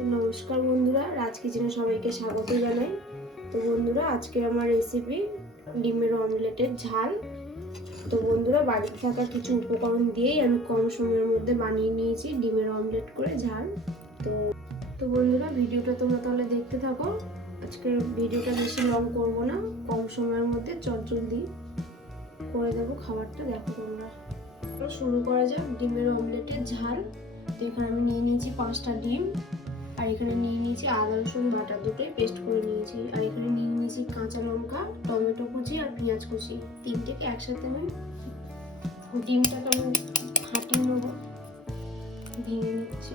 তো নমস্কার বন্ধুরা, রাজ কিচেনে সবাইকে স্বাগত জানাই। তো বন্ধুরা, আজকে আমার রেসিপি ডিমের অমলেটের ঝাল। তো বন্ধুরা, বাড়িতে থাকা কিছু উপকরণ দিয়েই আমি কম সময়ের মধ্যে বানিয়ে নিয়েছি ডিমের অমলেট করে ঝাল। তো তো বন্ধুরা, ভিডিওটা তোমরা তাহলে দেখতে থাকো। আজকের ভিডিওটা বেশি লং করব না, কম সময়ের মধ্যে চটজলদি করে দেবো খাবারটা। দেখো তোমরা। শুরু করা যাক ডিমের অমলেটের ঝাল। তো এখানে আমি নিয়ে নিয়েছি পাঁচটা ডিম। আর এখানে নিয়ে নিয়েছি আদা, রসুন, বাটা দুটোই পেস্ট করে নিয়েছি। আর এখানে নিয়ে নিয়েছি কাঁচা লঙ্কা, টমেটো কুচি আর পেঁয়াজ কুচি। তিনটেকে একসাথে আমি ডিমটাকে আমি ফাটিয়ে নেব। ভেঙে নিচ্ছি।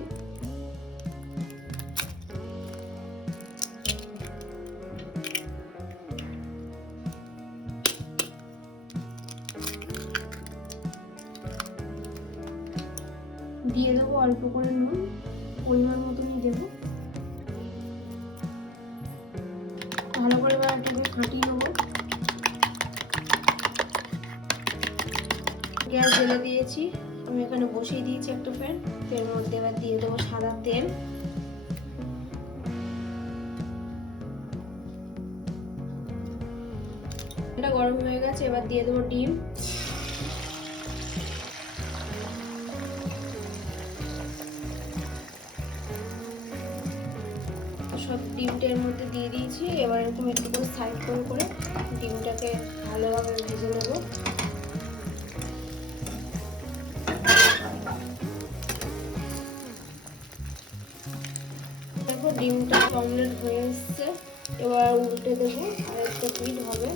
দিয়ে দেবো অল্প করে নুন। পরিমাণ মতনই দেবো। ভালো করে এবার এটাকে ফাটিয়ে নেব। গ্যাস জ্বেলে দিয়েছি। আমি এখানে বসিয়ে দিয়েছি একটা ফ্যান। এর মধ্যে এবার দিয়ে দেবো সাদা তেল। এটা গরম হয়ে গেছে, এবার দিয়ে দেবো ডিম। সব ডিমটার মধ্যে দিয়ে দিয়েছি। এবার এরকম একটু করে সাইড করে করে ডিমটাকে ভালোভাবে ভেজে নেব। দেখো ডিমটা অমলেট হয়ে এসছে। এবার উল্টে দেবো, আর একটা পিঠ হবে।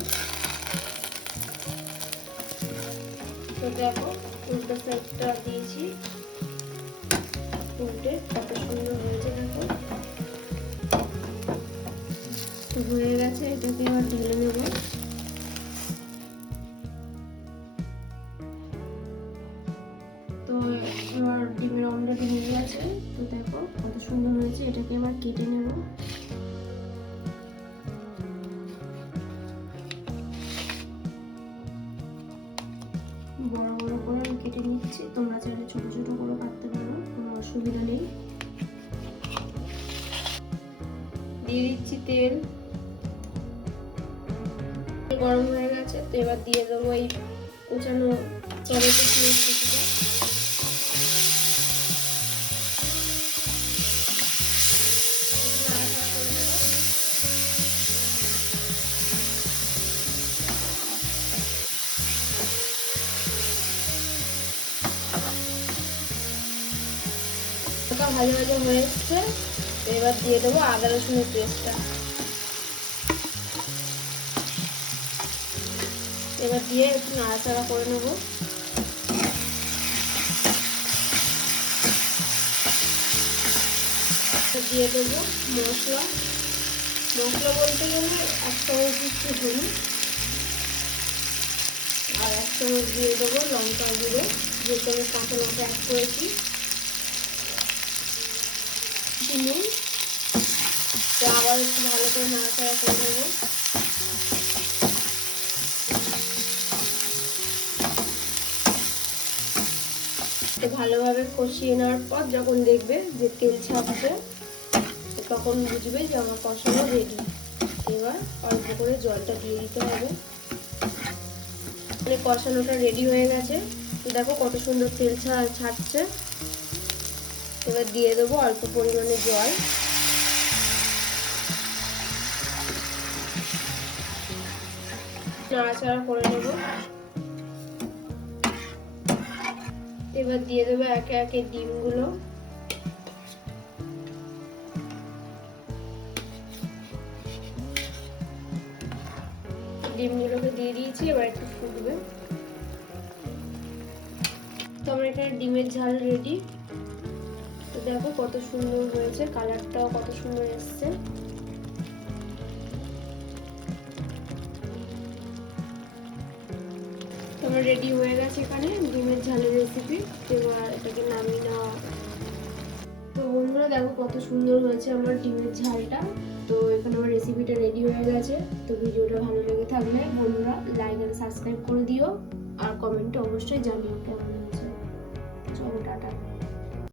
তো দেখো, উল্টো সাইডটা দিয়েছি। উল্টে কত সুন্দর হয়েছে দেখো। হয়ে গেছে, এটাকে এবার ঢেলে নেব। তো এবার ডিমের অমলেট হয়ে গেছে। তো দেখো কত সুন্দর হয়েছে, এটাকে এবার কেটে নেব। বড় বড় করে আমি কেটে নিচ্ছি। তোমরা চাইলে ছোট ছোট করে কাটতে পারো, কোনো অসুবিধা নেই। দিয়ে দিচ্ছি তেল। গরম হয়ে গেছে, তো এবার দিয়ে দেবো এই কুচানো টমেটো পেঁয়াজ ভাজা ভাজা হয়ে এসছে এবার দিয়ে দেবো আদা রসুনের পেস্টটা। এবার দিয়ে একটু নাড়াচাড়া করে নেব। দিয়ে দেবো মশলা। মশলা বলতে গেলে এক চামচ দিচ্ছি হলুদ আর এক চামচ দিয়ে দেবো লঙ্কা গুঁড়ো যেহেতু আমি কাঁচা লঙ্কা অ্যাড করেছি। চিনি আবার একটু ভালো করে নাড়াচাড়া করে নেব। তো ভালোভাবে কষিয়ে নেওয়ার পর যখন দেখবে যে তেল ছাপছে, তখন বুঝবে যে আমার কষানো রেডি এবার অল্প করে জলটা দিয়ে দিতে হবে। মানে কষানোটা রেডি হয়ে গেছে। দেখো কত সুন্দর তেল ছাড়ছে। এবার দিয়ে দেবো অল্প পরিমাণে জল। নাড়াচাড়া করে নেব। এবার দিয়ে দেবো একে একে ডিমগুলো। ডিমগুলোকে দিয়ে দিয়েছি, এবার একটু ফুটবে। তো আমার এখানে ডিমের ঝাল রেডি তো দেখো কত সুন্দর হয়েছে, কালারটাও কত সুন্দর এসছে। তোমার রেডি হয়ে গেছে এখানে। এবার এটাকে নামিয়ে নেওয়া তো বন্ধুরা দেখো কত সুন্দর হয়েছে আমার ডিমের ঝালটা। তো এখানে আমার রেসিপিটা রেডি হয়ে গেছে। তো ভিডিওটা ভালো লেগে থাকলে বন্ধুরা লাইক অ্যান্ড সাবস্ক্রাইব করে দিও। আর কমেন্টে অবশ্যই জানিও কেমন হয়েছে। চলো, টাটা।